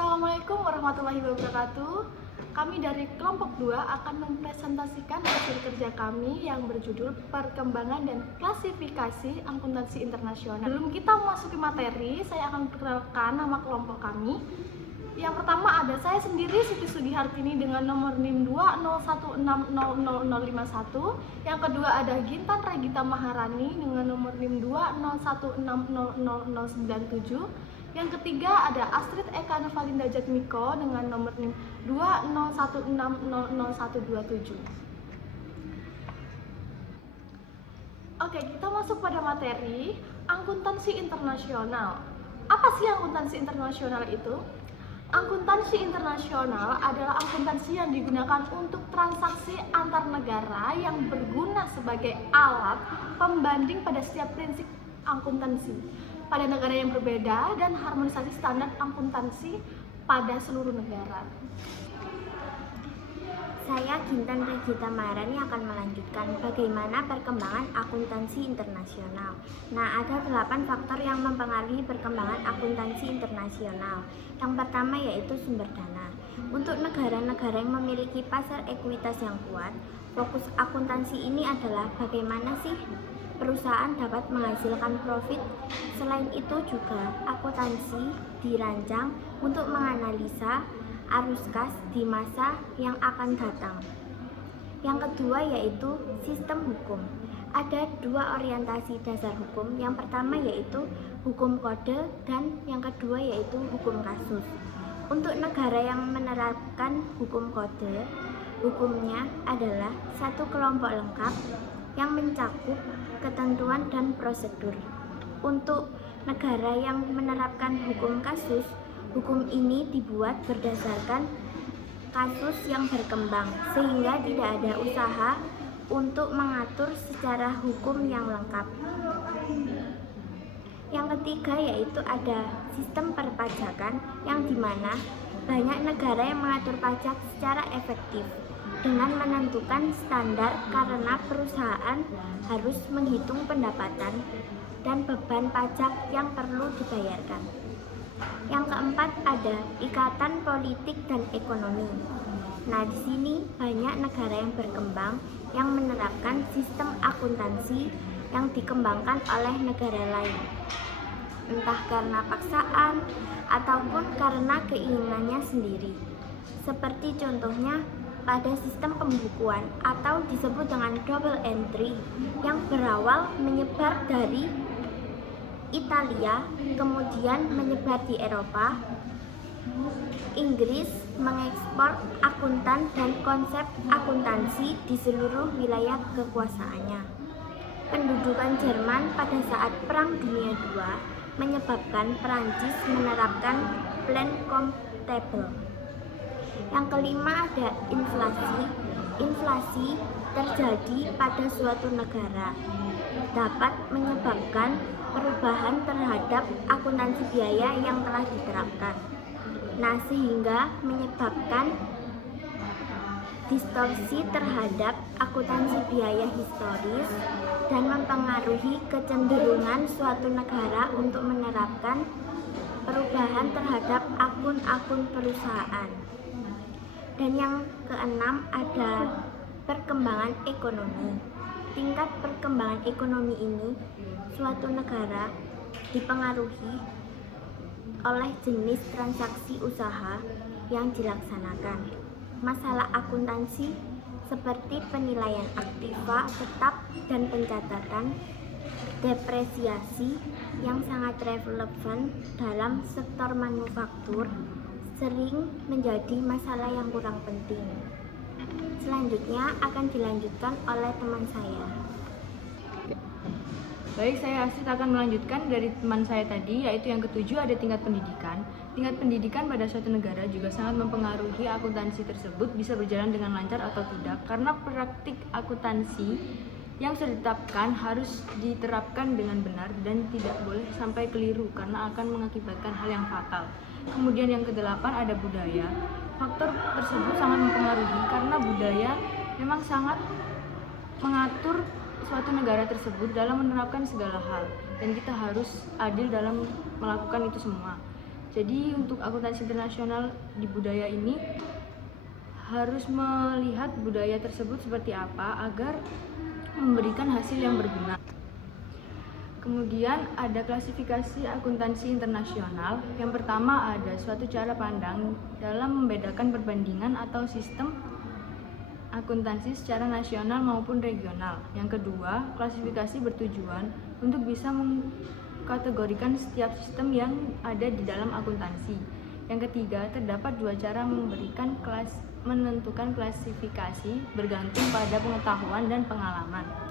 Assalamualaikum warahmatullahi wabarakatuh. Kami dari kelompok 2 akan mempresentasikan hasil kerja kami yang berjudul Perkembangan dan Klasifikasi Akuntansi Internasional. Sebelum kita memasuki materi, saya akan perkenalkan nama kelompok kami. Yang pertama ada saya sendiri, Siti Sugihartini, dengan nomor NIM 201600051. Yang kedua ada Gintan Regita Maharani dengan nomor NIM 201600097. Yang ketiga ada Astrid Eka Novalinda Jatmiko dengan nomor NIM 201600127. Oke, kita masuk pada materi akuntansi internasional. Apa sih akuntansi internasional itu? Akuntansi internasional adalah akuntansi yang digunakan untuk transaksi antar negara yang berguna sebagai alat pembanding pada setiap prinsip akuntansi pada negara yang berbeda dan harmonisasi standar akuntansi pada seluruh negara. Saya Gintan Regita Maharani akan melanjutkan bagaimana perkembangan akuntansi internasional. Nah, ada 8 faktor yang mempengaruhi perkembangan akuntansi internasional. Yang pertama yaitu sumber dana. Untuk negara-negara yang memiliki pasar ekuitas yang kuat, fokus akuntansi ini adalah bagaimana sih perusahaan dapat menghasilkan profit. Selain itu juga akuntansi dirancang untuk menganalisa arus kas di masa yang akan datang. Yang kedua yaitu sistem hukum. Ada 2 orientasi dasar hukum. Yang pertama yaitu hukum kode dan yang kedua yaitu hukum kasus. Untuk negara yang menerapkan hukum kode, hukumnya adalah satu kelompok lengkap yang mencakup ketentuan dan prosedur. Untuk negara yang menerapkan hukum kasus, hukum ini dibuat berdasarkan kasus yang berkembang sehingga tidak ada usaha untuk mengatur secara hukum yang lengkap. Yang ketiga yaitu ada sistem perpajakan yang dimana banyak negara yang mengatur pajak secara efektif dengan menentukan standar karena perusahaan harus menghitung pendapatan dan beban pajak yang perlu dibayarkan. Yang keempat ada ikatan politik dan ekonomi. Nah, di sini banyak negara yang berkembang yang menerapkan sistem akuntansi yang dikembangkan oleh negara lain, entah karena paksaan ataupun karena keinginannya sendiri. Seperti contohnya pada sistem pembukuan atau disebut dengan double entry yang berawal menyebar dari Italia, kemudian menyebar di Eropa. Inggris mengekspor akuntan dan konsep akuntansi di seluruh wilayah kekuasaannya. Pendudukan Jerman pada saat Perang Dunia II menyebabkan Perancis menerapkan plan comptable. Yang kelima ada inflasi. Inflasi terjadi pada suatu negara dapat menyebabkan perubahan terhadap akuntansi biaya yang telah diterapkan. Nah, sehingga menyebabkan distorsi terhadap akuntansi biaya historis dan mempengaruhi kecenderungan suatu negara untuk menerapkan perubahan terhadap akun-akun perusahaan. Dan yang keenam ada perkembangan ekonomi. Tingkat perkembangan ekonomi ini suatu negara dipengaruhi oleh jenis transaksi usaha yang dilaksanakan. Masalah akuntansi seperti penilaian aktiva tetap dan pencatatan, depresiasi yang sangat relevan dalam sektor manufaktur sering menjadi masalah yang kurang penting. Selanjutnya akan dilanjutkan oleh teman saya. Baik, saya Astrid akan melanjutkan dari teman saya tadi, yaitu yang ketujuh ada tingkat pendidikan. Tingkat pendidikan pada suatu negara juga sangat mempengaruhi akuntansi tersebut bisa berjalan dengan lancar atau tidak, karena praktik akuntansi yang sudah ditetapkan harus diterapkan dengan benar dan tidak boleh sampai keliru karena akan mengakibatkan hal yang fatal. Kemudian yang kedelapan ada budaya. Faktor tersebut sangat mempengaruhi karena budaya memang sangat mengatur suatu negara tersebut dalam menerapkan segala hal dan kita harus adil dalam melakukan itu semua. Jadi untuk akuntansi internasional di budaya ini harus melihat budaya tersebut seperti apa agar memberikan hasil yang berguna. Kemudian ada klasifikasi akuntansi internasional. Yang pertama ada suatu cara pandang dalam membedakan perbandingan atau sistem akuntansi secara nasional maupun regional. Yang kedua, klasifikasi bertujuan untuk bisa mengkategorikan setiap sistem yang ada di dalam akuntansi. Yang ketiga, terdapat dua cara menentukan klasifikasi bergantung pada pengetahuan dan pengalaman.